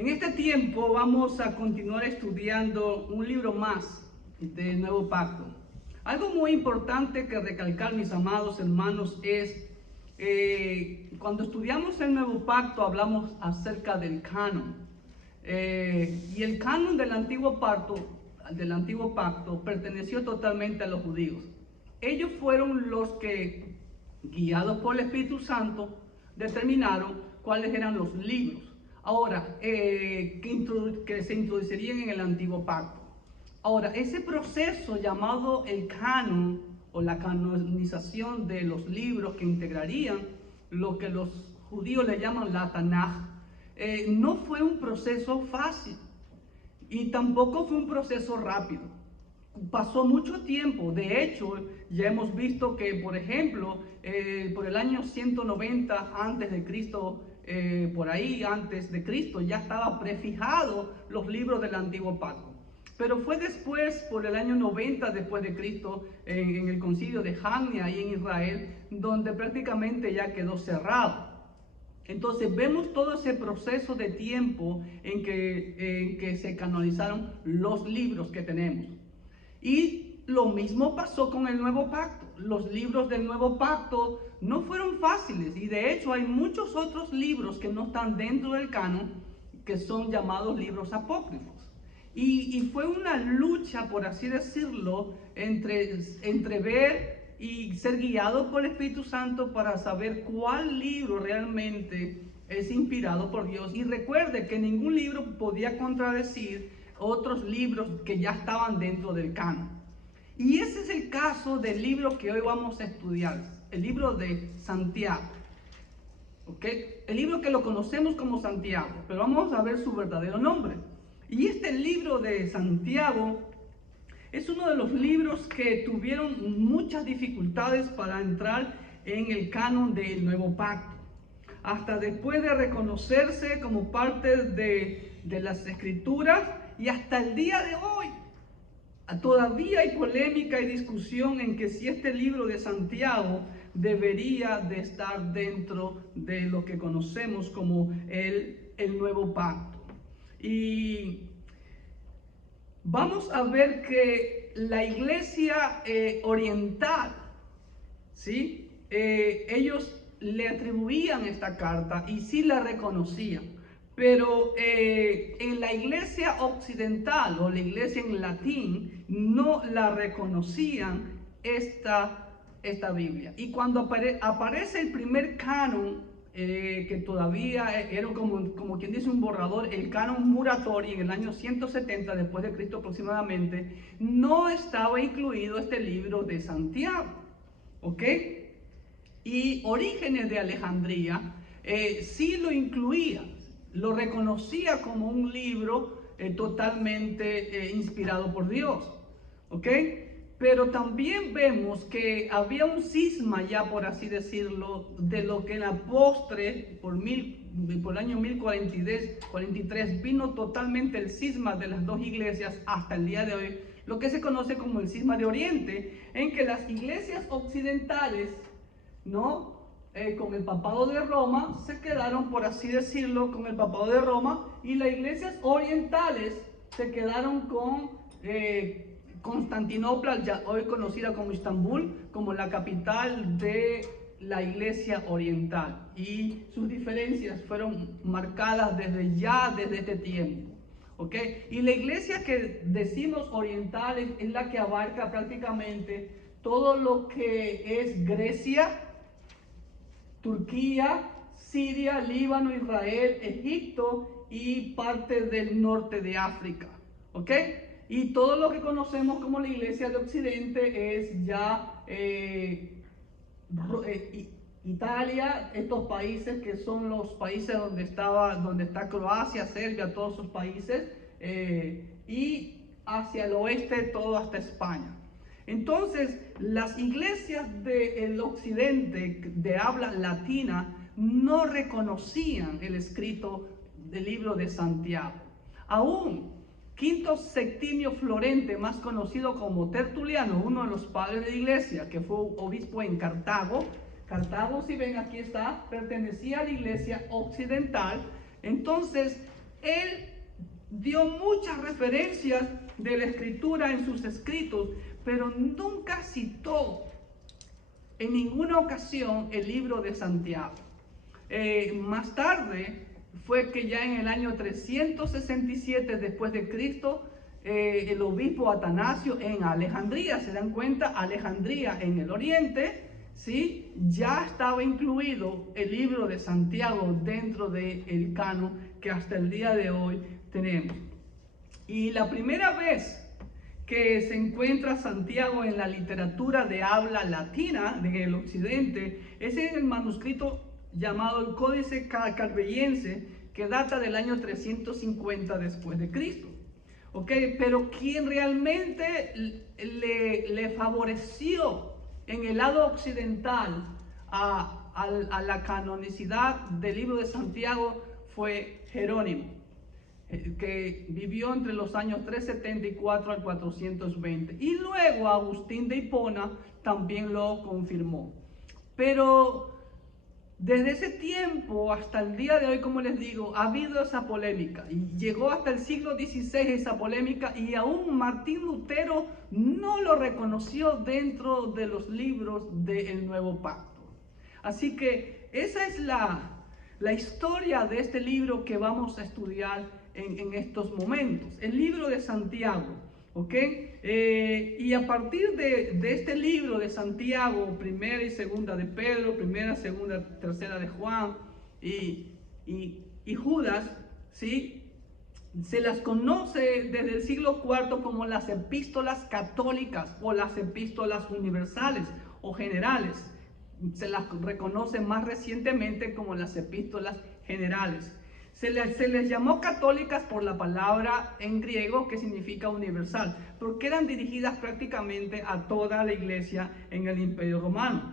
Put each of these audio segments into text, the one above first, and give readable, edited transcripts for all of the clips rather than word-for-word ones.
En este tiempo vamos a continuar estudiando un libro más del Nuevo Pacto. Algo muy importante que recalcar, mis amados hermanos, es cuando estudiamos el Nuevo Pacto hablamos acerca del canon. Y el canon del Antiguo Pacto perteneció totalmente a los judíos. Ellos fueron los que, guiados por el Espíritu Santo, determinaron cuáles eran los libros ahora que se introducirían en el Antiguo Pacto. Ahora, ese proceso llamado el canon o la canonización de los libros que integrarían lo que los judíos le llaman la Tanaj, no fue un proceso fácil y tampoco fue un proceso rápido. Pasó mucho tiempo. De hecho, ya hemos visto que, por ejemplo, por el año 190 antes de Cristo, por ahí antes de Cristo, ya estaba prefijado los libros del Antiguo Pacto. Pero fue después, por el año 90 después de Cristo, en el concilio de Jamnia, ahí en Israel, donde prácticamente ya quedó cerrado. Entonces vemos todo ese proceso de tiempo en que se canonizaron los libros que tenemos. Y lo mismo pasó con el Nuevo Pacto. Los libros del Nuevo Pacto no fueron fáciles, y de hecho hay muchos otros libros que no están dentro del canon, que son llamados libros apócrifos. Y fue una lucha, por así decirlo, entre ver y ser guiado por el Espíritu Santo para saber cuál libro realmente es inspirado por Dios. Y recuerde que ningún libro podía contradecir otros libros que ya estaban dentro del canon. Y ese es el caso del libro que hoy vamos a estudiar, el libro de Santiago. ¿Okay? El libro que lo conocemos como Santiago, pero vamos a ver su verdadero nombre. Y este libro de Santiago es uno de los libros que tuvieron muchas dificultades para entrar en el canon del Nuevo Pacto. Hasta después de reconocerse como parte de las Escrituras, y hasta el día de hoy todavía hay polémica y discusión en que si este libro de Santiago debería de estar dentro de lo que conocemos como el Nuevo Pacto. Y vamos a ver que la iglesia oriental, ¿sí? Ellos le atribuían esta carta y sí la reconocían. Pero en la iglesia occidental o la iglesia en latín no la reconocían esta Biblia. Y cuando aparece el primer canon, que todavía era como quien dice un borrador, el canon Muratori en el año 170 después de Cristo aproximadamente, no estaba incluido este libro de Santiago. ¿Ok? Y Orígenes de Alejandría sí lo incluía. Lo reconocía como un libro totalmente inspirado por Dios, ¿ok? Pero también vemos que había un cisma ya, por así decirlo, de lo que en la postre, por el año 1043, vino totalmente el cisma de las dos iglesias hasta el día de hoy, lo que se conoce como el cisma de Oriente, en que las iglesias occidentales, ¿no?, con el papado de Roma, se quedaron, por así decirlo, con el papado de Roma, y las iglesias orientales se quedaron con Constantinopla, ya hoy conocida como Estambul, como la capital de la iglesia oriental, y sus diferencias fueron marcadas desde este tiempo. ¿Okay? Y la iglesia que decimos oriental es la que abarca prácticamente todo lo que es Grecia, Turquía, Siria, Líbano, Israel, Egipto y parte del norte de África. ¿Ok? Y todo lo que conocemos como la iglesia de Occidente es ya Italia, estos países que son los países donde está Croacia, Serbia, todos esos países, y hacia el oeste todo hasta España. Entonces, las iglesias del occidente de habla latina no reconocían el escrito del libro de Santiago. Aún Quinto Septimio Florente, más conocido como Tertuliano, uno de los padres de la iglesia, que fue obispo en Cartago, si ven aquí está, pertenecía a la iglesia occidental. Entonces, Él dio muchas referencias de la Escritura en sus escritos, pero nunca citó en ninguna ocasión el libro de Santiago. Más tarde fue que ya en el año 367 después de Cristo, el obispo Atanasio en Alejandría, se dan cuenta, Alejandría en el oriente, ¿sí? Ya estaba incluido el libro de Santiago dentro del canon que hasta el día de hoy tenemos. Y la primera vez que se encuentra Santiago en la literatura de habla latina del occidente es en el manuscrito llamado el Códice Carbellense, que data del año 350 después de Cristo. Pero quien realmente le favoreció en el lado occidental a la canonicidad del libro de Santiago fue Jerónimo, que vivió entre los años 374 al 420. Y luego Agustín de Hipona también lo confirmó. Pero desde ese tiempo hasta el día de hoy, como les digo, ha habido esa polémica. Y llegó hasta el siglo XVI esa polémica, y aún Martín Lutero no lo reconoció dentro de los libros del Nuevo Pacto. Así que esa es la historia de este libro que vamos a estudiar en estos momentos, el libro de Santiago. Y a partir de este libro de Santiago, primera y segunda de Pedro, primera, segunda, tercera de Juan y Judas, ¿sí? Se las conoce desde el siglo IV como las epístolas católicas o las epístolas universales o generales. Se las reconoce más recientemente como las epístolas generales. Se les llamó católicas por la palabra en griego que significa universal, porque eran dirigidas prácticamente a toda la iglesia en el Imperio Romano.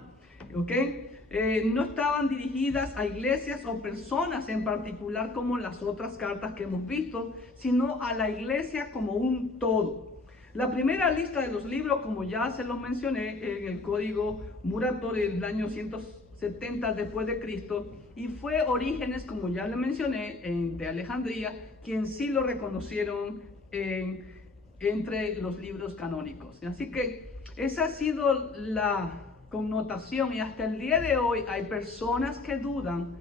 No estaban dirigidas a iglesias o personas en particular como las otras cartas que hemos visto, sino a la iglesia como un todo. La primera lista de los libros, como ya se lo mencioné, en el Código Murator del año 170 después de Cristo, y fue Orígenes, como ya le mencioné, de Alejandría, quien sí lo reconocieron entre los libros canónicos. Así que esa ha sido la connotación, y hasta el día de hoy hay personas que dudan,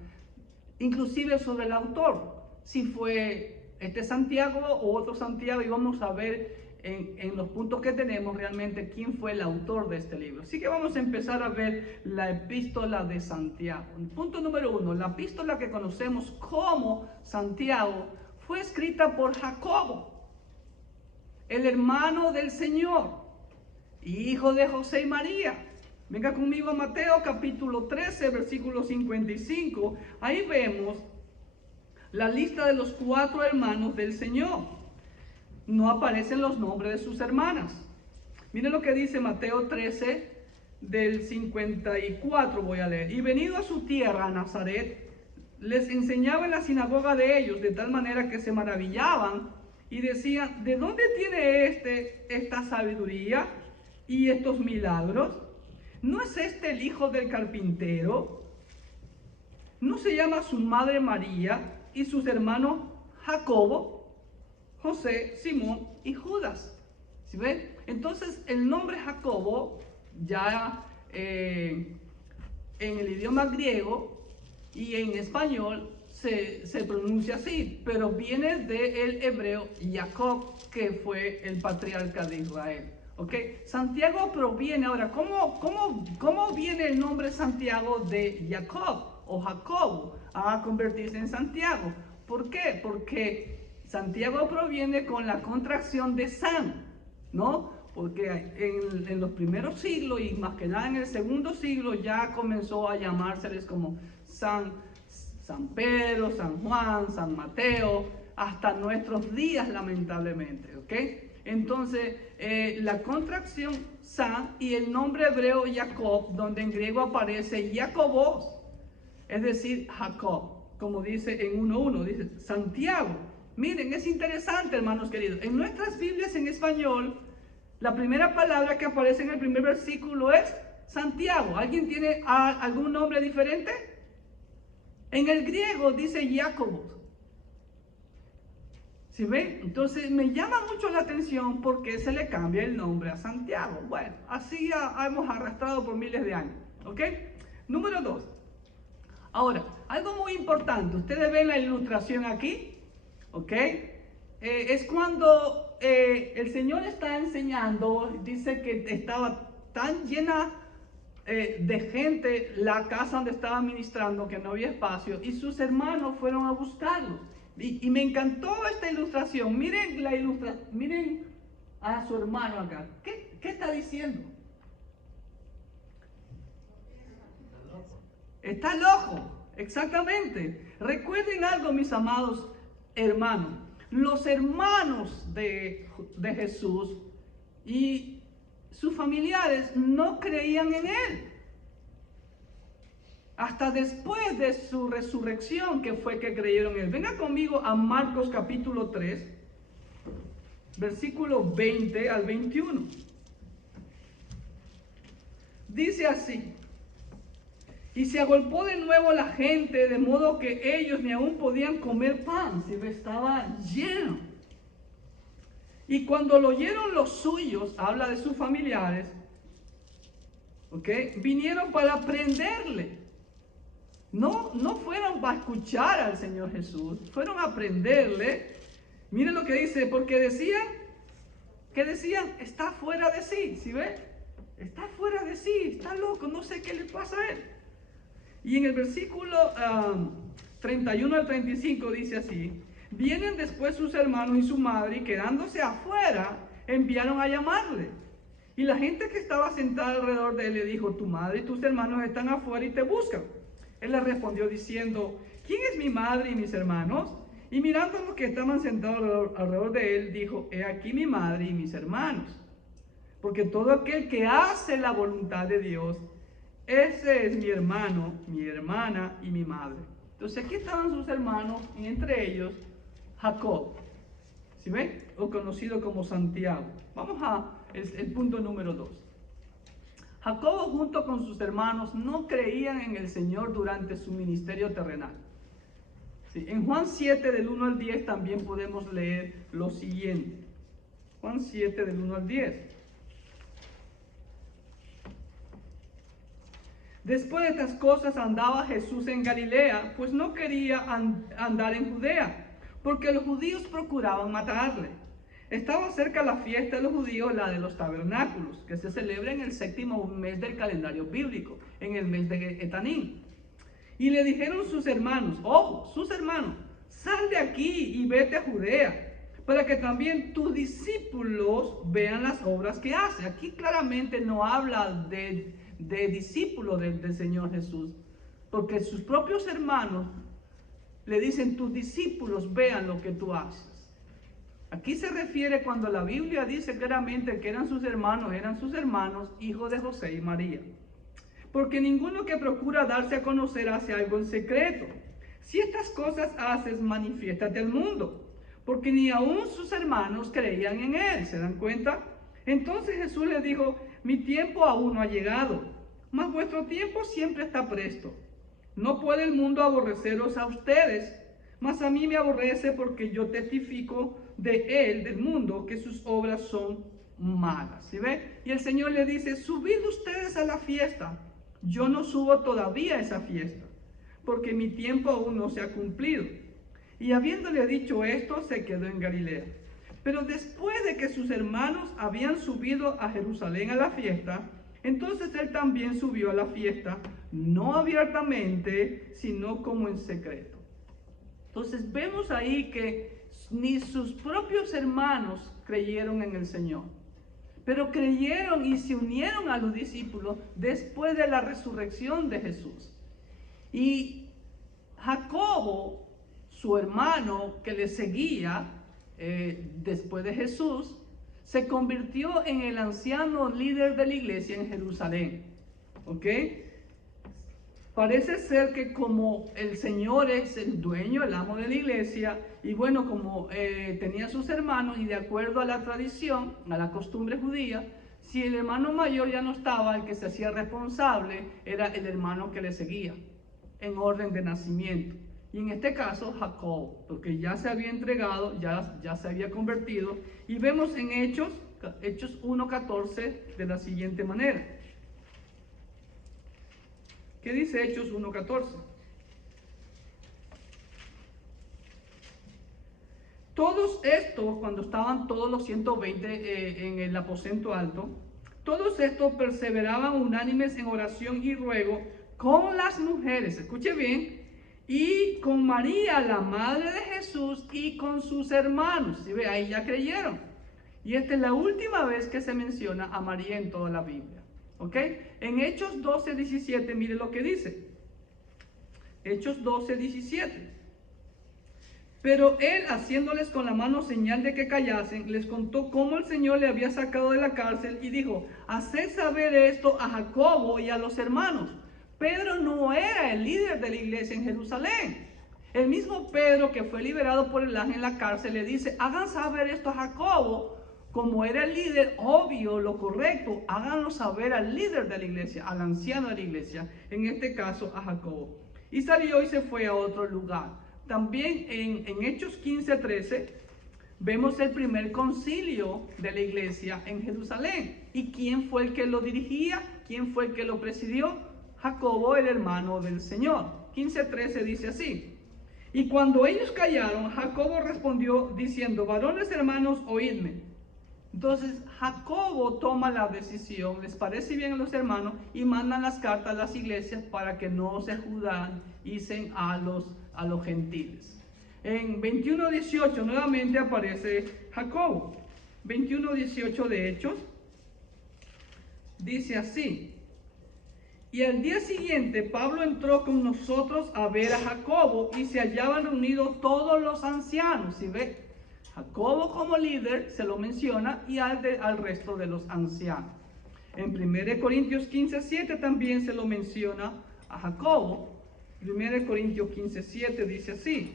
inclusive sobre el autor, si fue este Santiago o otro Santiago, y vamos a ver en los puntos que tenemos realmente quién fue el autor de este libro. Así que vamos a empezar a ver la epístola de Santiago. Punto número 1, la epístola que conocemos como Santiago fue escrita por Jacobo, el hermano del Señor, hijo de José y María. Venga conmigo a Mateo capítulo 13, versículo 55. Ahí vemos la lista de los 4 hermanos del Señor. No aparecen los nombres de sus hermanas. Miren lo que dice Mateo 13, del 54, voy a leer. Y venido a su tierra, Nazaret, les enseñaba en la sinagoga de ellos, de tal manera que se maravillaban y decían: ¿de dónde tiene esta sabiduría y estos milagros? ¿No es este el hijo del carpintero? ¿No se llama su madre María y sus hermanos Jacobo, José, Simón y Judas? ¿Sí ven? Entonces el nombre Jacobo ya en el idioma griego y en español se pronuncia así, pero viene del hebreo Jacob, que fue el patriarca de Israel. Santiago proviene, ahora, ¿cómo viene el nombre Santiago de Jacob o Jacobo a convertirse en Santiago? ¿Por qué? Porque Santiago proviene con la contracción de San, ¿no? Porque en los primeros siglos y más que nada en el segundo siglo ya comenzó a llamárseles como San Pedro, San Juan, San Mateo, hasta nuestros días lamentablemente, Entonces, la contracción San y el nombre hebreo Jacob, donde en griego aparece Jacobos, es decir, Jacob, como dice en 1.1, dice Santiago. Miren, es interesante, hermanos queridos. En nuestras Biblias en español, la primera palabra que aparece en el primer versículo es Santiago. ¿Alguien tiene algún nombre diferente? En el griego dice Jacobos. ¿Sí ven? Entonces me llama mucho la atención por qué se le cambia el nombre a Santiago. Bueno, así hemos arrastrado por miles de años. ¿Ok? Número 2. Ahora, algo muy importante. Ustedes ven la ilustración aquí. ¿Ok? Es cuando el Señor está enseñando. Dice que estaba tan llena de gente la casa donde estaba ministrando que no había espacio. Y sus hermanos fueron a buscarlos. Y me encantó esta ilustración. Miren la ilustración. Miren a su hermano acá. ¿Qué está diciendo? Está loco. Exactamente. Recuerden algo, mis amados hermanos. Los hermanos de Jesús y sus familiares no creían en él. Hasta después de su resurrección que fue que creyeron en él. Venga conmigo a Marcos capítulo 3, versículo 20 al 21. Dice así: y se agolpó de nuevo la gente, de modo que ellos ni aún podían comer pan, si estaba lleno. Y cuando lo oyeron los suyos, habla de sus familiares, vinieron para prenderle. No fueron para escuchar al Señor Jesús, fueron a prenderle. Miren lo que dice, porque decían, está fuera de sí, ¿sí ve? Está fuera de sí, está loco, no sé qué le pasa a él. Y en el versículo 31 al 35 dice así: vienen después sus hermanos y su madre, y quedándose afuera, enviaron a llamarle. Y la gente que estaba sentada alrededor de él le dijo: tu madre y tus hermanos están afuera y te buscan. Él le respondió diciendo: ¿quién es mi madre y mis hermanos? Y mirando a los que estaban sentados alrededor de él, dijo: he aquí mi madre y mis hermanos. Porque todo aquel que hace la voluntad de Dios, ese es mi hermano, mi hermana y mi madre. Entonces aquí estaban sus hermanos, y entre ellos Jacob, ¿sí ven? O conocido como Santiago. Vamos a el punto número 2. Jacobo junto con sus hermanos no creían en el Señor durante su ministerio terrenal. Sí, en Juan 7 del 1 al 10 también podemos leer lo siguiente. Juan 7 del 1 al 10. Después de estas cosas andaba Jesús en Galilea, pues no quería andar en Judea, porque los judíos procuraban matarle. Estaba cerca la fiesta de los judíos, la de los tabernáculos, que se celebra en el 7º mes del calendario bíblico, en el mes de Etanín. Y le dijeron sus hermanos, sal de aquí y vete a Judea, para que también tus discípulos vean las obras que hace. Aquí claramente no habla de discípulos del Señor Jesús, porque sus propios hermanos le dicen: tus discípulos vean lo que tú haces. Aquí se refiere cuando la Biblia dice claramente que eran sus hermanos, hijos de José y María. Porque ninguno que procura darse a conocer hace algo en secreto. Si estas cosas haces, manifiéstate al mundo, porque ni aún sus hermanos creían en él. ¿Se dan cuenta? Entonces Jesús les dijo: mi tiempo aún no ha llegado, mas vuestro tiempo siempre está presto. No puede el mundo aborreceros a ustedes, mas a mí me aborrece, porque yo testifico de él, del mundo, que sus obras son malas. ¿Sí ve? Y el Señor le dice: subid ustedes a la fiesta. Yo no subo todavía a esa fiesta, porque mi tiempo aún no se ha cumplido. Y habiéndole dicho esto, se quedó en Galilea. Pero después de que sus hermanos habían subido a Jerusalén a la fiesta, entonces él también subió a la fiesta, no abiertamente, sino como en secreto. Entonces vemos ahí que ni sus propios hermanos creyeron en el Señor, pero creyeron y se unieron a los discípulos después de la resurrección de Jesús. Y Jacobo, su hermano que le seguía después de Jesús, se convirtió en el anciano líder de la iglesia en Jerusalén. ¿Ok? Parece ser que como el Señor es el dueño, el amo de la iglesia, y bueno, como tenía sus hermanos, y de acuerdo a la tradición, a la costumbre judía, si el hermano mayor ya no estaba, el que se hacía responsable era el hermano que le seguía, en orden de nacimiento. y en este caso Jacobo, porque ya se había entregado, ya se había convertido. Y vemos en Hechos 1:14 de la siguiente manera. ¿Qué dice Hechos 1:14? Todos estos, cuando estaban todos los 120 en el aposento alto, todos estos perseveraban unánimes en oración y ruego con las mujeres, escuche bien, y con María, la madre de Jesús, y con sus hermanos. ¿Sí ve? Ahí ya creyeron. Y esta es la última vez que se menciona a María en toda la Biblia. ¿Ok? En Hechos 12:17, mire lo que dice. Hechos 12:17. Pero él, haciéndoles con la mano señal de que callasen, les contó cómo el Señor le había sacado de la cárcel y dijo: haced saber esto a Jacobo y a los hermanos. Pedro no era el líder de la iglesia en Jerusalén. El mismo Pedro, que fue liberado por el ángel en la cárcel, le dice: hagan saber esto a Jacobo. Como era el líder, obvio, lo correcto, háganlo saber al líder de la iglesia, al anciano de la iglesia, en este caso a Jacobo. Y salió y se fue a otro lugar. También en Hechos 15:13 vemos el primer concilio de la iglesia en Jerusalén. ¿Y quién fue el que lo dirigía? ¿Quién fue el que lo presidió? Jacobo, el hermano del Señor. 15:13 dice así: y cuando ellos callaron, Jacobo respondió diciendo: varones hermanos, oídme. Entonces Jacobo toma la decisión, les parece bien a los hermanos, y mandan las cartas a las iglesias para que no se judaicen a los gentiles. En 21:18 nuevamente aparece Jacobo. 21:18 de Hechos dice así: y al día siguiente Pablo entró con nosotros a ver a Jacobo, y se hallaban reunidos todos los ancianos. ¿Sí ve? Jacobo como líder se lo menciona, y al resto de los ancianos. En 1 Corintios 15:7 también se lo menciona a Jacobo. 1 Corintios 15:7 dice así: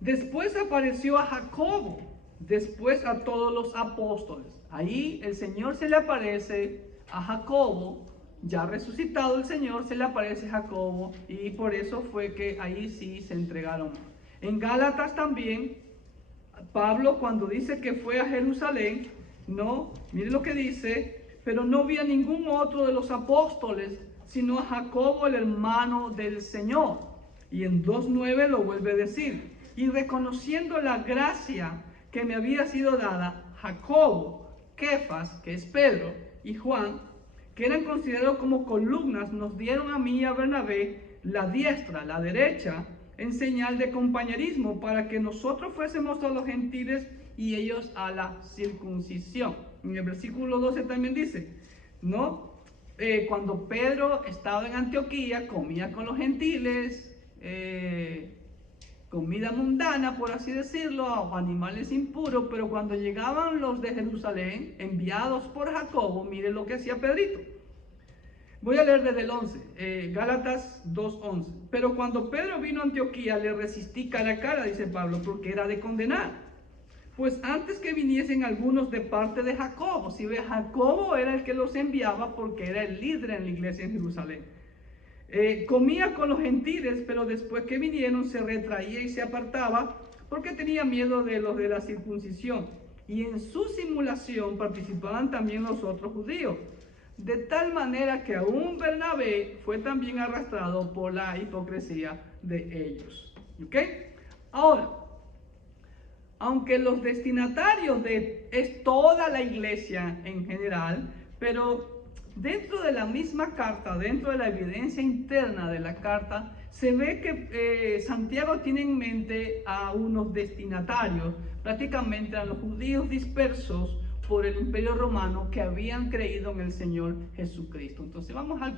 después apareció a Jacobo, después a todos los apóstoles. Ahí el Señor se le aparece a Jacobo, ya resucitado el Señor, se le aparece a Jacobo, y por eso fue que ahí sí se entregaron. En Gálatas también, Pablo, cuando dice que fue a Jerusalén, no, mire lo que dice: pero no vi a ningún otro de los apóstoles, sino a Jacobo, el hermano del Señor. Y en 2:9 lo vuelve a decir: y reconociendo la gracia que me había sido dada, Jacobo, Kefas, que es Pedro, y Juan, que eran considerados como columnas, nos dieron a mí y a Bernabé la diestra, la derecha, en señal de compañerismo, para que nosotros fuésemos a los gentiles y ellos a la circuncisión. En el versículo 12 también dice, ¿no? Cuando Pedro estaba en Antioquía, comía con los gentiles, comida mundana, por así decirlo, animales impuros, pero cuando llegaban los de Jerusalén, enviados por Jacobo, mire lo que hacía Pedrito. Voy a leer desde el 11, Gálatas 2:11. Pero cuando Pedro vino a Antioquía, le resistí cara a cara, dice Pablo, porque era de condenar. Pues antes que viniesen algunos de parte de Jacobo, si ve, Jacobo era el que los enviaba porque era el líder en la iglesia en Jerusalén. Comía con los gentiles, pero después que vinieron se retraía y se apartaba porque tenía miedo de los de la circuncisión. Y en su simulación participaban también los otros judíos. De tal manera que aún Bernabé fue también arrastrado por la hipocresía de ellos. ¿Ok? Ahora, aunque los destinatarios es toda la iglesia en general, pero dentro de la misma carta, dentro de la evidencia interna de la carta, se ve que Santiago tiene en mente a unos destinatarios, prácticamente a los judíos dispersos por el Imperio Romano que habían creído en el Señor Jesucristo. Entonces vamos al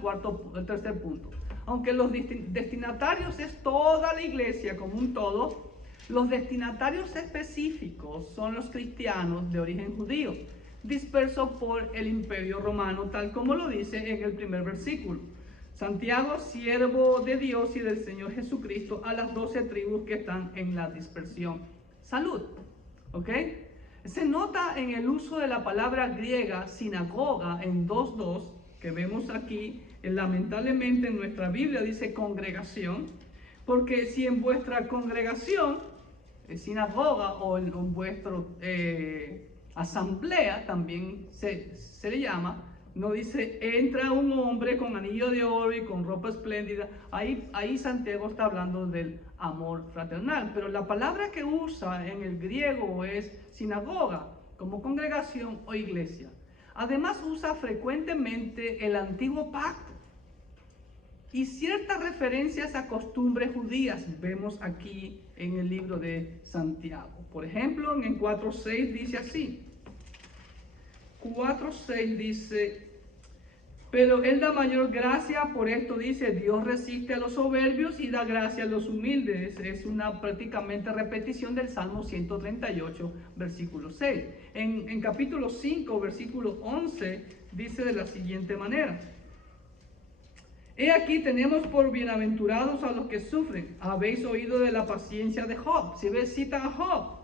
tercer punto. Aunque los destinatarios es toda la iglesia como un todo, los destinatarios específicos son los cristianos de origen judío, dispersos por el Imperio Romano, tal como lo dice en el primer versículo. Santiago, siervo de Dios y del Señor Jesucristo, a las 12 tribus que están en la dispersión. Salud. ¿Ok? Se nota en el uso de la palabra griega sinagoga en 2:2, que vemos aquí, lamentablemente en nuestra Biblia dice congregación, Porque si en vuestra congregación, sinagoga o en vuestra asamblea, también se le llama, no dice, entra un hombre con anillo de oro y con ropa espléndida. Ahí Santiago está hablando del amor fraternal. Pero la palabra que usa en el griego es sinagoga, como congregación o iglesia. Además usa frecuentemente el antiguo pacto y ciertas referencias a costumbres judías vemos aquí en el libro de Santiago. Por ejemplo, en 4:6 dice así. 4:6 dice, pero Él da mayor gracia, por esto dice, Dios resiste a los soberbios y da gracia a los humildes. Es una prácticamente repetición del Salmo 138, versículo 6. En capítulo 5, versículo 11, dice de la siguiente manera. He aquí tenemos por bienaventurados a los que sufren. Habéis oído de la paciencia de Job. Si ves, cita a Job.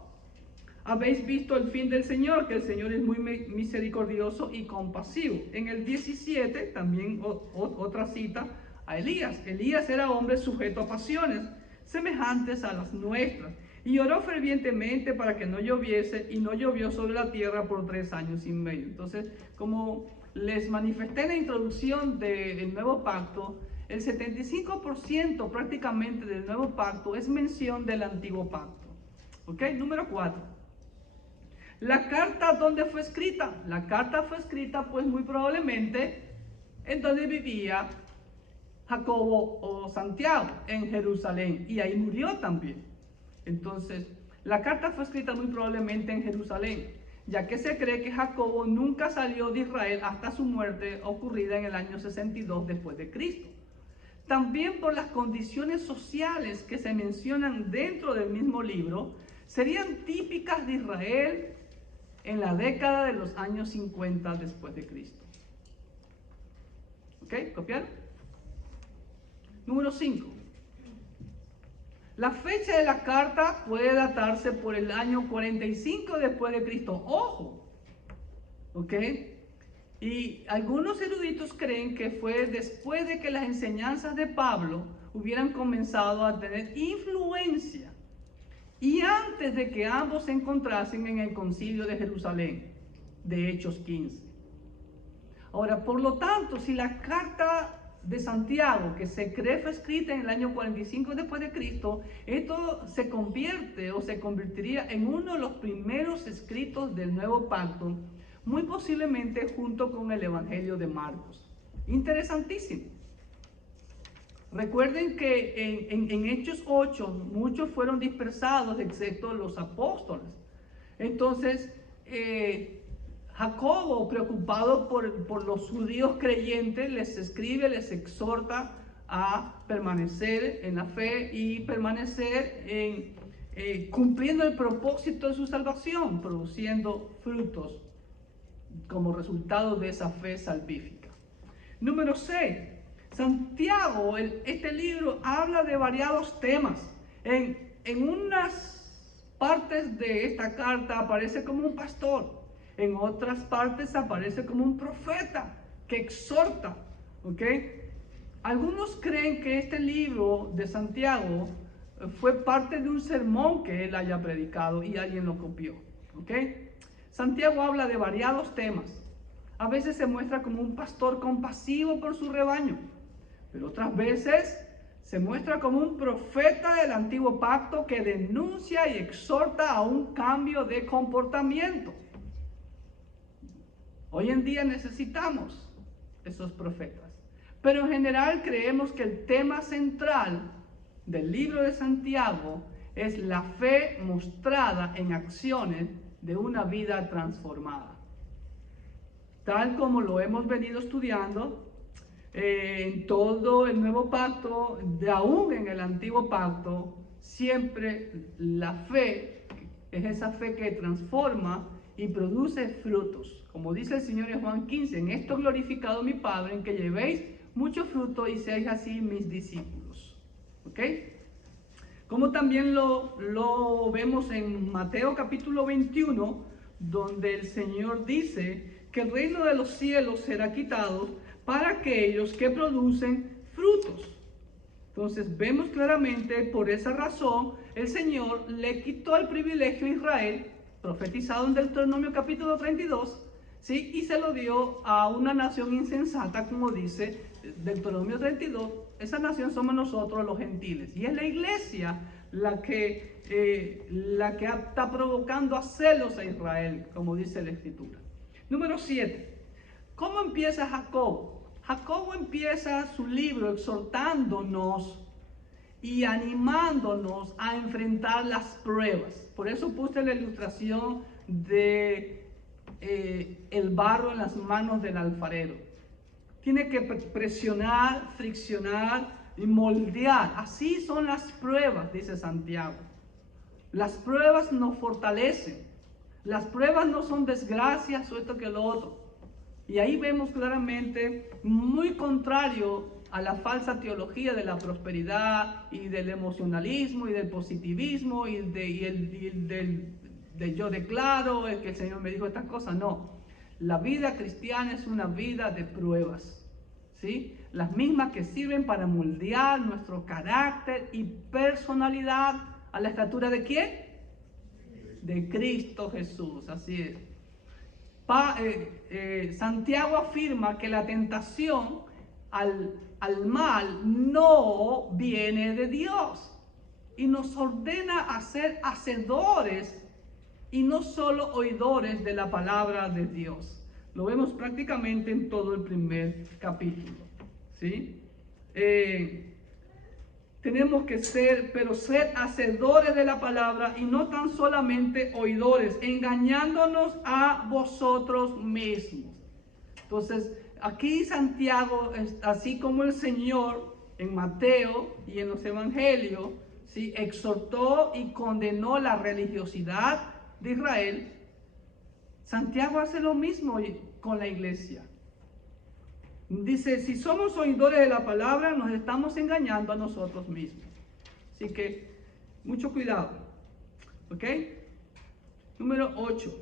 Habéis visto el fin del Señor, que el Señor es muy misericordioso y compasivo. En el 17, también otra cita a Elías. Elías era hombre sujeto a pasiones semejantes a las nuestras. Y oró fervientemente para que no lloviese, y no llovió sobre la tierra por 3 años y medio. Entonces, como les manifesté en la introducción del nuevo pacto, el 75% prácticamente del nuevo pacto es mención del antiguo pacto. ¿Ok? Número 4. La carta, ¿dónde fue escrita? La carta fue escrita, pues muy probablemente, en donde vivía Jacobo o Santiago, en Jerusalén, y ahí murió también. Entonces, la carta fue escrita muy probablemente en Jerusalén, ya que se cree que Jacobo nunca salió de Israel hasta su muerte ocurrida en el año 62 después de Cristo. También por las condiciones sociales que se mencionan dentro del mismo libro, serían típicas de Israel en la década de los años 50 después de Cristo. ¿Ok? ¿Copiaron? Número 5. La fecha de la carta puede datarse por el año 45 después de Cristo. ¡Ojo! ¿Ok? Y algunos eruditos creen que fue después de que las enseñanzas de Pablo hubieran comenzado a tener influencia y antes de que ambos se encontrasen en el concilio de Jerusalén, de Hechos 15. Ahora, por lo tanto, si la carta de Santiago, que se cree fue escrita en el año 45 después de Cristo, esto se convierte o se convertiría en uno de los primeros escritos del nuevo pacto, muy posiblemente junto con el Evangelio de Marcos. Interesantísimo. Recuerden que en Hechos 8 muchos fueron dispersados, excepto los apóstoles. Entonces, Jacobo, preocupado por los judíos creyentes, les escribe, les exhorta a permanecer en la fe y permanecer cumpliendo el propósito de su salvación, produciendo frutos como resultado de esa fe salvífica. Número 6. Santiago, este libro habla de variados temas. En unas partes de esta carta aparece como un pastor, en otras partes aparece como un profeta que exhorta. ¿Ok? Algunos creen que este libro de Santiago fue parte de un sermón que él haya predicado y alguien lo copió. ¿Ok? Santiago habla de variados temas. A veces se muestra como un pastor compasivo por su rebaño, pero otras veces se muestra como un profeta del antiguo pacto que denuncia y exhorta a un cambio de comportamiento. Hoy en día necesitamos esos profetas, pero en general creemos que el tema central del libro de Santiago es la fe mostrada en acciones de una vida transformada. Tal como lo hemos venido estudiando en todo el nuevo pacto, aún en el antiguo pacto, siempre la fe es esa fe que transforma y produce frutos. Como dice el Señor en Juan 15, en esto glorificado mi Padre, en que llevéis mucho fruto y seáis así mis discípulos. ¿Ok? Como también lo vemos en Mateo capítulo 21, donde el Señor dice que el reino de los cielos será quitado para aquellos que producen frutos. Entonces vemos claramente, por esa razón, el Señor le quitó el privilegio a Israel, profetizado en Deuteronomio capítulo 32, ¿sí? Y se lo dio a una nación insensata, como dice Deuteronomio 32. Esa nación somos nosotros los gentiles. Y es la iglesia la que está provocando a celos a Israel, como dice la Escritura. Número 7. ¿Cómo empieza Jacobo? Jacobo empieza su libro exhortándonos y animándonos a enfrentar las pruebas. Por eso puse la ilustración de el barro en las manos del alfarero. Tiene que presionar, friccionar y moldear. Así son las pruebas, dice Santiago. Las pruebas nos fortalecen. Las pruebas no son desgracias o esto que lo otro. Y ahí vemos claramente, muy contrario a la falsa teología de la prosperidad y del emocionalismo y del positivismo y del yo declaro, el que el Señor me dijo estas cosas. No, la vida cristiana es una vida de pruebas, ¿sí? Las mismas que sirven para moldear nuestro carácter y personalidad a la estatura ¿de quién? De Cristo Jesús, así es. Santiago afirma que la tentación al mal no viene de Dios y nos ordena a ser hacedores y no solo oidores de la palabra de Dios. Lo vemos prácticamente en todo el primer capítulo, ¿sí? Tenemos que ser hacedores de la palabra y no tan solamente oidores, engañándonos a vosotros mismos. Entonces, aquí Santiago, así como el Señor en Mateo y en los evangelios, ¿sí?, exhortó y condenó la religiosidad de Israel, Santiago hace lo mismo con la iglesia. Dice, si somos oidores de la palabra, nos estamos engañando a nosotros mismos. Así que, mucho cuidado. ¿Ok? Número 8.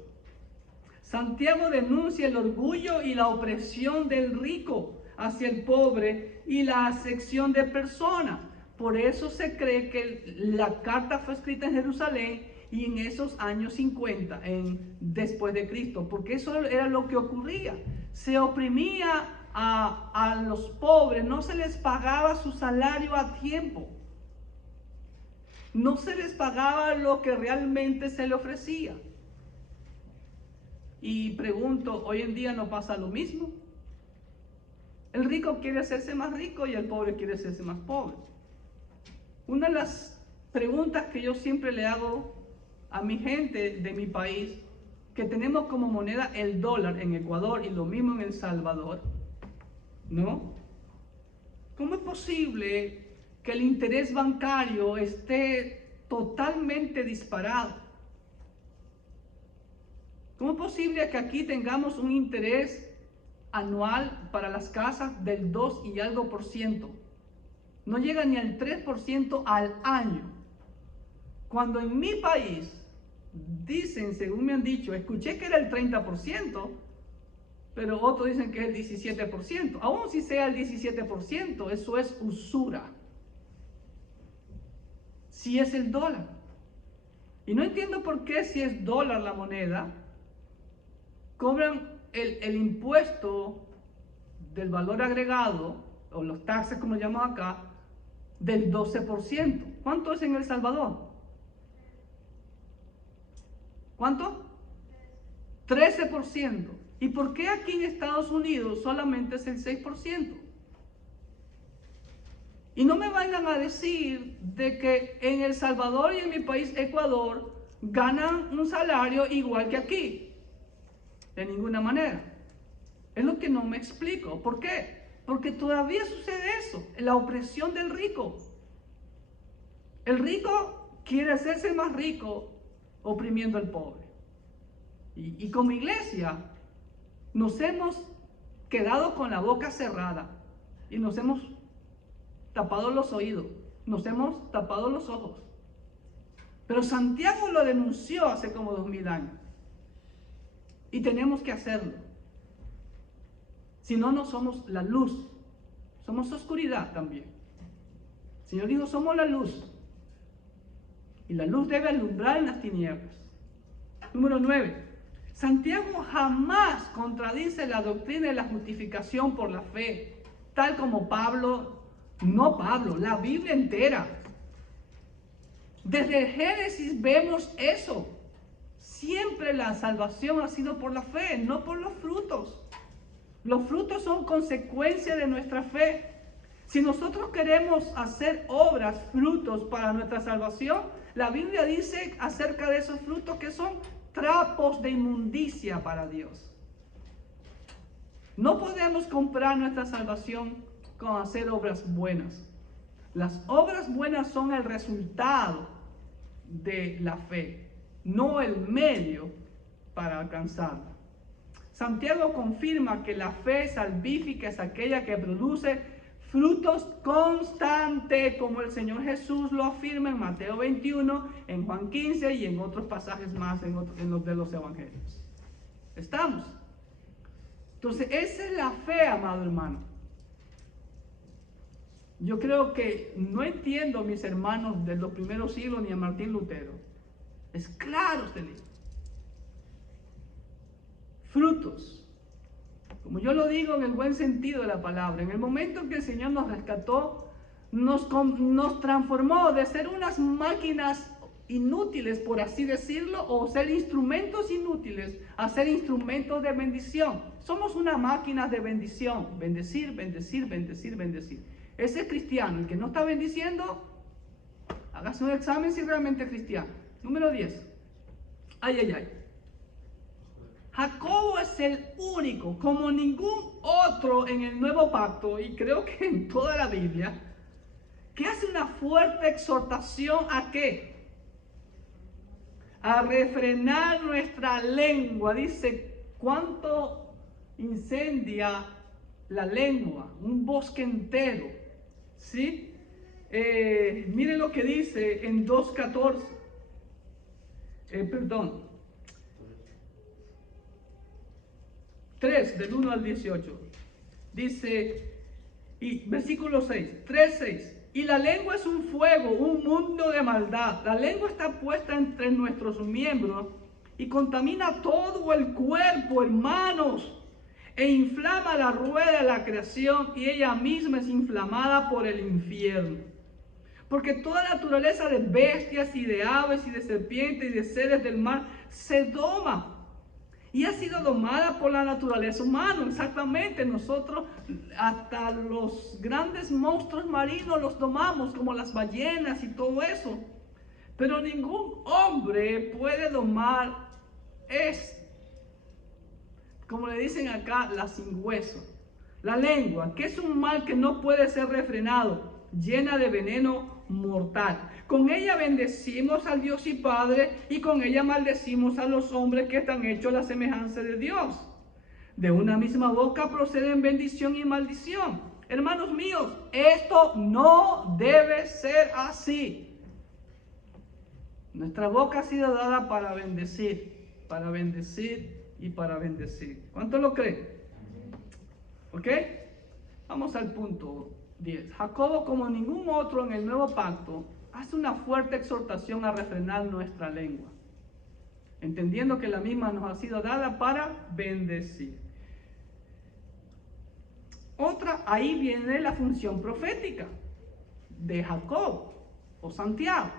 Santiago denuncia el orgullo y la opresión del rico hacia el pobre y la acepción de personas. Por eso se cree que la carta fue escrita en Jerusalén y en esos años 50, después de Cristo, porque eso era lo que ocurría. Se oprimía a los pobres, no se les pagaba su salario a tiempo, no se les pagaba lo que realmente se le ofrecía. Y pregunto, ¿hoy en día no pasa lo mismo? El rico quiere hacerse más rico y el pobre quiere hacerse más pobre. Una de las preguntas que yo siempre le hago a mi gente de mi país, que tenemos como moneda el dólar en Ecuador y lo mismo en El Salvador, ¿no? ¿Cómo es posible que el interés bancario esté totalmente disparado? ¿Cómo es posible que aquí tengamos un interés anual para las casas del 2 y algo %? No llega ni al 3% al año. Cuando en mi país dicen, según me han dicho, escuché que era el 30%, pero otros dicen que es el 17%. Aún si sea el 17%, eso es usura. Si es el dólar. Y no entiendo por qué, si es dólar la moneda, cobran el impuesto del valor agregado, o los taxes como llamamos acá, del 12%. ¿Cuánto es en El Salvador? ¿Cuánto? 13%. ¿Y por qué aquí en Estados Unidos solamente es el 6%? Y no me vayan a decir de que en El Salvador y en mi país, Ecuador, ganan un salario igual que aquí. De ninguna manera. Es lo que no me explico. ¿Por qué? Porque todavía sucede eso, la opresión del rico. El rico quiere hacerse más rico oprimiendo al pobre. Y como iglesia nos hemos quedado con la boca cerrada y nos hemos tapado los oídos, nos hemos tapado los ojos. Pero Santiago lo denunció hace como 2000 años. Y tenemos que hacerlo. Si no, no somos la luz, somos oscuridad también. Señor dijo, somos la luz. Y la luz debe alumbrar en las tinieblas. Número 9. Santiago jamás contradice la doctrina de la justificación por la fe, tal como la Biblia entera. Desde Génesis vemos eso. Siempre la salvación ha sido por la fe, no por los frutos. Los frutos son consecuencia de nuestra fe. Si nosotros queremos hacer obras, frutos para nuestra salvación, la Biblia dice acerca de esos frutos que son trapos de inmundicia para Dios. No podemos comprar nuestra salvación con hacer obras buenas. Las obras buenas son el resultado de la fe, no el medio para alcanzarla. Santiago confirma que la fe salvífica es aquella que produce frutos constantes, como el Señor Jesús lo afirma en Mateo 21, en Juan 15 y en otros pasajes más en los de los evangelios. ¿Estamos? Entonces, esa es la fe, amado hermano. Yo creo que no entiendo a mis hermanos de los primeros siglos ni a Martín Lutero. Es claro este libro. Frutos. Como yo lo digo en el buen sentido de la palabra, en el momento en que el Señor nos rescató, nos transformó de ser unas máquinas inútiles, por así decirlo, o ser instrumentos inútiles, a ser instrumentos de bendición. Somos una máquina de bendición. Bendecir, bendecir, bendecir, bendecir. Ese cristiano, el que no está bendiciendo, hágase un examen si realmente es cristiano. Número 10. Jacobo es el único, como ningún otro en el Nuevo Pacto, y creo que en toda la Biblia, que hace una fuerte exhortación ¿a qué? A refrenar nuestra lengua. Dice, ¿cuánto incendia la lengua? Un bosque entero. ¿Sí? Miren lo que dice en 2:14. Perdón. 3, del 1 al 18. Dice, y versículo 6, 3:6. Y la lengua es un fuego, un mundo de maldad. La lengua está puesta entre nuestros miembros y contamina todo el cuerpo, hermanos, e inflama la rueda de la creación, y ella misma es inflamada por el infierno. Porque toda naturaleza de bestias y de aves y de serpientes y de seres del mar se doma. Y ha sido domada por la naturaleza humana. Exactamente, nosotros hasta los grandes monstruos marinos los domamos, como las ballenas y todo eso. Pero ningún hombre puede domar como le dicen acá, la sin hueso. La lengua, que es un mal que no puede ser refrenado, llena de veneno mortal. Con ella bendecimos al Dios y Padre, y con ella maldecimos a los hombres que están hechos a la semejanza de Dios. De una misma boca proceden bendición y maldición. Hermanos míos, esto no debe ser así. Nuestra boca ha sido dada para bendecir y para bendecir. ¿Cuánto lo creen? ¿Ok? Vamos al punto 10. Jacobo, como ningún otro en el Nuevo Pacto, hace una fuerte exhortación a refrenar nuestra lengua, entendiendo que la misma nos ha sido dada para bendecir. Ahí viene la función profética de Jacob o Santiago.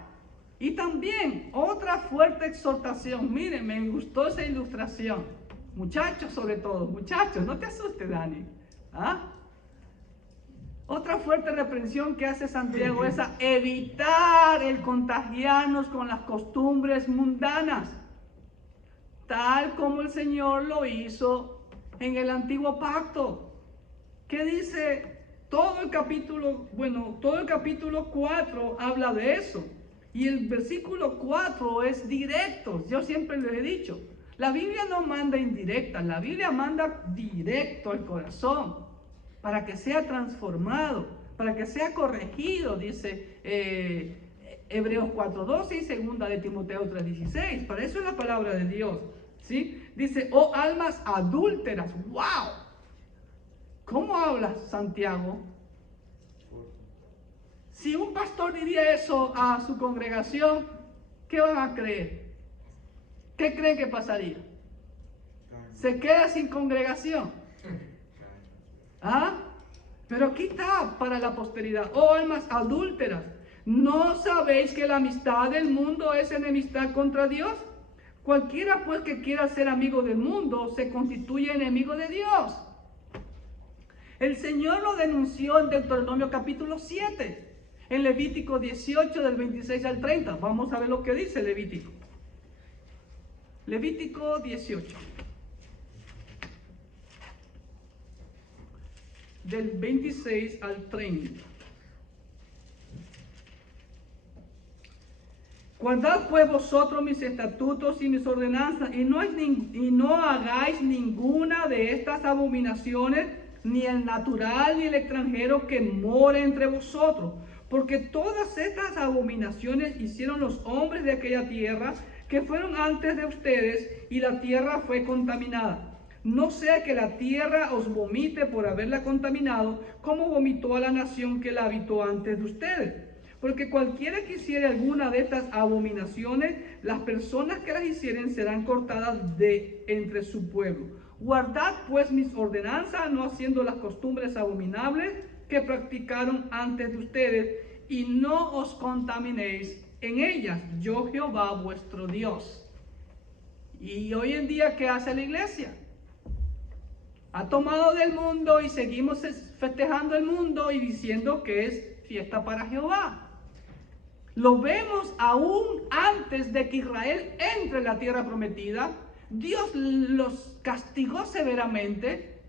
Y también otra fuerte exhortación. Miren, me gustó esa ilustración. Muchachos, sobre todo. Muchachos, no te asustes, Dani. ¿Ah? Otra fuerte reprensión que hace Santiago es a evitar el contagiarnos con las costumbres mundanas, tal como el Señor lo hizo en el Antiguo Pacto. ¿Qué dice? Todo el capítulo 4 habla de eso. Y el versículo 4 es directo. Yo siempre les he dicho, la Biblia no manda indirecta, la Biblia manda directo al corazón, para que sea transformado, para que sea corregido, dice Hebreos 4:12 y 2 de Timoteo 3:16. Para eso es la palabra de Dios, ¿sí? Dice, oh almas adúlteras. ¡Wow! ¿Cómo habla Santiago? Si un pastor diría eso a su congregación, ¿qué van a creer? ¿Qué creen que pasaría? Se queda sin congregación. ¿Ah? Pero aquí está para la posteridad. Oh, almas adúlteras, ¿no sabéis que la amistad del mundo es enemistad contra Dios? Cualquiera pues que quiera ser amigo del mundo se constituye enemigo de Dios. El Señor lo denunció en Deuteronomio capítulo 7, en Levítico 18 del 26 al 30. Vamos a ver lo que dice Levítico. Levítico 18. Del 26 al 30. Guardad pues vosotros mis estatutos y mis ordenanzas, y no hagáis ninguna de estas abominaciones, ni el natural ni el extranjero que more entre vosotros, porque todas estas abominaciones hicieron los hombres de aquella tierra que fueron antes de ustedes, y la tierra fue contaminada. No sea que la tierra os vomite por haberla contaminado, como vomitó a la nación que la habitó antes de ustedes. Porque cualquiera que hiciere alguna de estas abominaciones, las personas que las hicieren serán cortadas de entre su pueblo. Guardad pues mis ordenanzas, no haciendo las costumbres abominables que practicaron antes de ustedes, y no os contaminéis en ellas. Yo Jehová vuestro Dios. Y hoy en día, ¿qué hace la iglesia? Ha tomado del mundo y seguimos festejando el mundo y diciendo que es fiesta para Jehová. Lo vemos aún antes de que Israel entre en la tierra prometida. Dios los castigó severamente.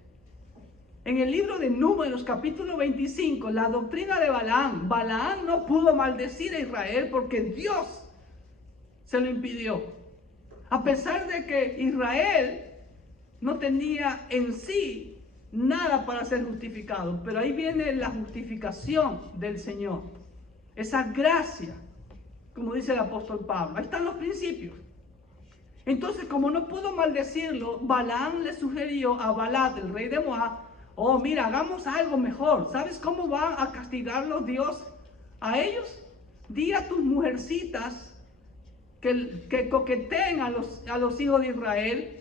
En el libro de Números, capítulo 25, la doctrina de Balaam. Balaam no pudo maldecir a Israel porque Dios se lo impidió. A pesar de que Israel no tenía en sí nada para ser justificado. Pero ahí viene la justificación del Señor. Esa gracia, como dice el apóstol Pablo. Ahí están los principios. Entonces, como no pudo maldecirlo, Balaam le sugirió a Balac, el rey de Moab, oh, mira, hagamos algo mejor. ¿Sabes cómo va a castigarlos Dios a ellos? Di a tus mujercitas que coqueteen a los hijos de Israel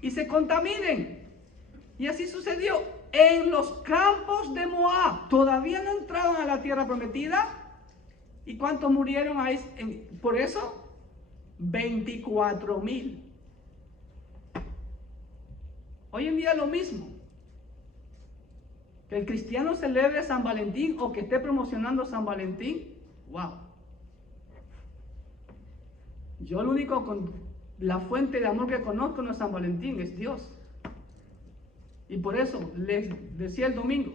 y se contaminen. Y así sucedió en los campos de Moab. Todavía no entraban a la tierra prometida. ¿Y cuántos murieron ahí por eso? 24,000. Hoy en día lo mismo. Que el cristiano celebre San Valentín o que esté promocionando San Valentín. ¡Wow! Yo lo único la fuente de amor que conozco no es San Valentín, es Dios. Y por eso les decía el domingo,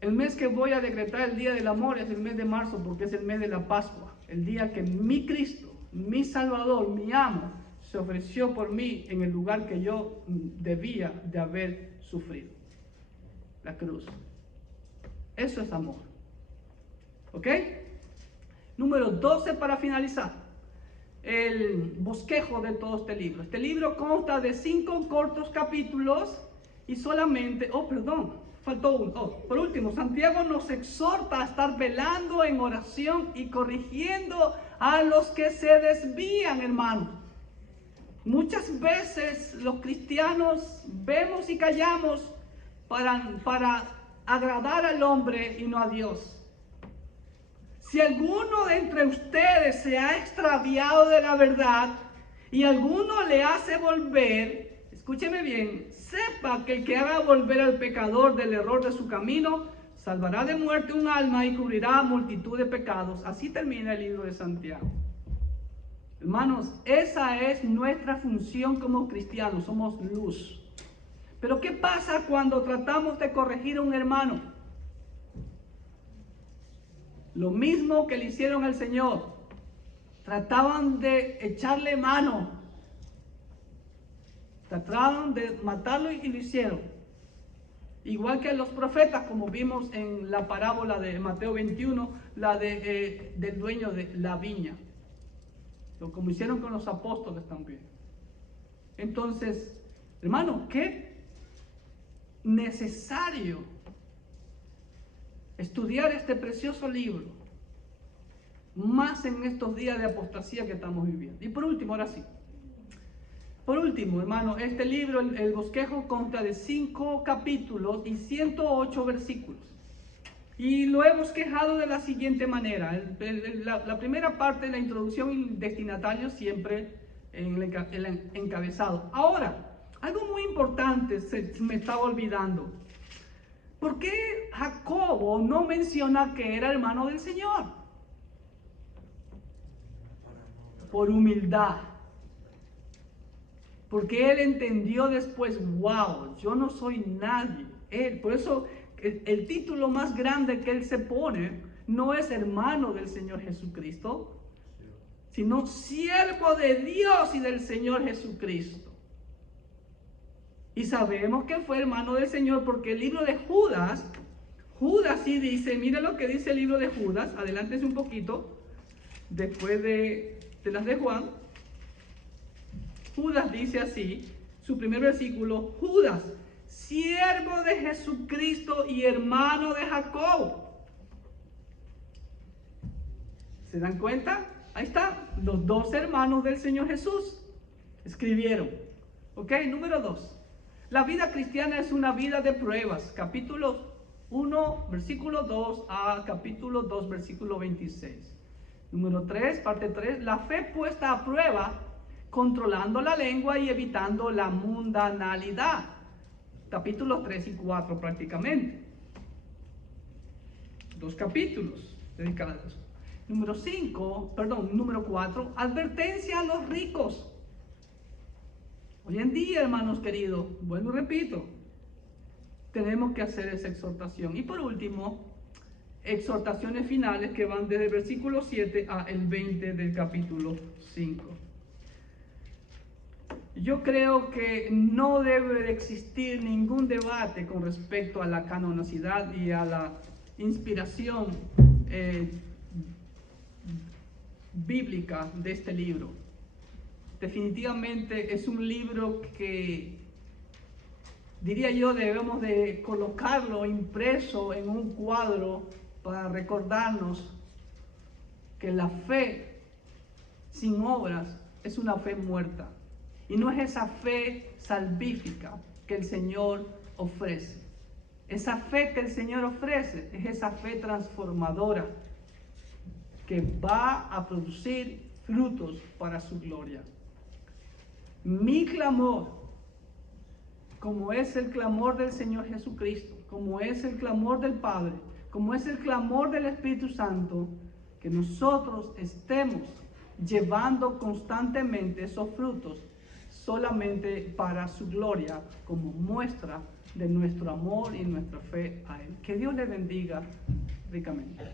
el mes que voy a decretar el día del amor es el mes de marzo, porque es el mes de la Pascua, el día que mi Cristo, mi Salvador, mi amo, se ofreció por mí en el lugar que yo debía de haber sufrido, la cruz. Eso es amor. ¿Ok? Número 12 para finalizar. El bosquejo de todo este libro. Este libro consta de 5 cortos capítulos y solamente, faltó uno. Por último, Santiago nos exhorta a estar velando en oración y corrigiendo a los que se desvían, hermano. Muchas veces los cristianos vemos y callamos para agradar al hombre y no a Dios. Si alguno de entre ustedes se ha extraviado de la verdad y alguno le hace volver, escúcheme bien, sepa que el que haga volver al pecador del error de su camino, salvará de muerte un alma y cubrirá multitud de pecados. Así termina el libro de Santiago. Hermanos, esa es nuestra función como cristianos, somos luz. Pero ¿qué pasa cuando tratamos de corregir a un hermano? Lo mismo que le hicieron al Señor. Trataban de echarle mano. Trataron de matarlo y lo hicieron. Igual que los profetas, como vimos en la parábola de Mateo 21, la del dueño de la viña. Como hicieron con los apóstoles también. Entonces, hermano, qué necesario estudiar este precioso libro, más en estos días de apostasía que estamos viviendo. Y por último, ahora sí. Por último, hermano, este libro, el bosquejo, consta de 5 capítulos y 108 versículos. Y lo he bosquejado de la siguiente manera. La primera parte, la introducción y el destinatario, siempre en el encabezado. Ahora, algo muy importante se me estaba olvidando. ¿Por qué Jacobo no menciona que era hermano del Señor? Por humildad. Porque él entendió después, wow, yo no soy nadie. Por eso el título más grande que él se pone no es hermano del Señor Jesucristo, sino siervo de Dios y del Señor Jesucristo. Y sabemos que fue hermano del Señor porque el libro de Judas sí dice, mira lo que dice el libro de Judas, adelántense un poquito, después de las de Juan. Judas dice así, su primer versículo, Judas, siervo de Jesucristo y hermano de Jacobo. ¿Se dan cuenta? Ahí está, los 2 hermanos del Señor Jesús escribieron. Ok, número 2. La vida cristiana es una vida de pruebas. Capítulo 1, versículo 2 a capítulo 2, versículo 26. Número 3, parte 3, la fe puesta a prueba, controlando la lengua y evitando la mundanalidad. Capítulos 3 y 4 prácticamente. 2 capítulos dedicados a eso. Número 4, advertencia a los ricos. Hoy en día, hermanos queridos, vuelvo y repito, tenemos que hacer esa exhortación. Y por último, exhortaciones finales que van desde el versículo 7 a el 20 del capítulo 5. Yo creo que no debe de existir ningún debate con respecto a la canonicidad y a la inspiración bíblica de este libro. Definitivamente es un libro que, diría yo, debemos de colocarlo impreso en un cuadro para recordarnos que la fe sin obras es una fe muerta. Y no es esa fe salvífica que el Señor ofrece. Esa fe que el Señor ofrece es esa fe transformadora que va a producir frutos para su gloria. Mi clamor, como es el clamor del Señor Jesucristo, como es el clamor del Padre, como es el clamor del Espíritu Santo, que nosotros estemos llevando constantemente esos frutos solamente para su gloria, como muestra de nuestro amor y nuestra fe a Él. Que Dios le bendiga ricamente.